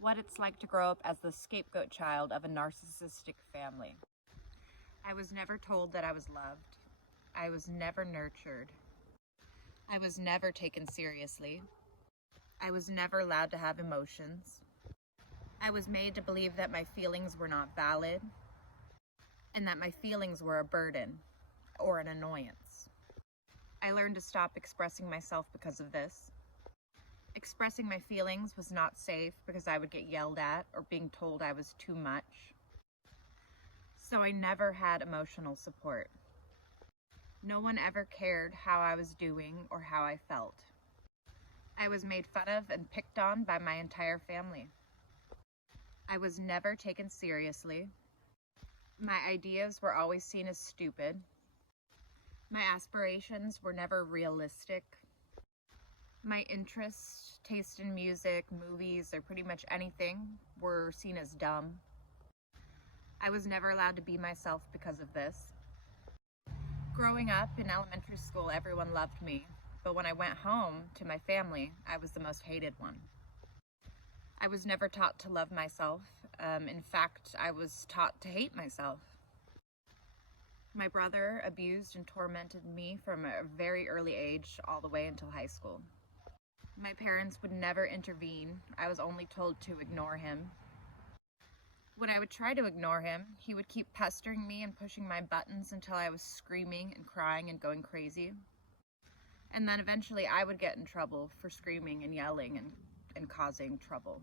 what it's like to grow up as the scapegoat child of a narcissistic family. I was never told that I was loved. I was never nurtured. I was never taken seriously. I was never allowed to have emotions. I was made to believe that my feelings were not valid and that my feelings were a burden or an annoyance. I learned to stop expressing myself because of this. Expressing my feelings was not safe because I would get yelled at or being told I was too much. So I never had emotional support. No one ever cared how I was doing or how I felt. I was made fun of and picked on by my entire family. I was never taken seriously. My ideas were always seen as stupid. My aspirations were never realistic. My interests, taste in music, movies, or pretty much anything were seen as dumb. I was never allowed to be myself because of this. Growing up in elementary school, everyone loved me, but when I went home to my family, I was the most hated one. I was never taught to love myself. In fact, I was taught to hate myself. My brother abused and tormented me from a very early age all the way until high school. My parents would never intervene. I was only told to ignore him. When I would try to ignore him, he would keep pestering me and pushing my buttons until I was screaming and crying and going crazy. And then eventually I would get in trouble for screaming and yelling and causing trouble.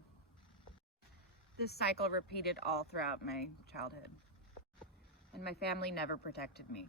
This cycle repeated all throughout my childhood, and my family never protected me.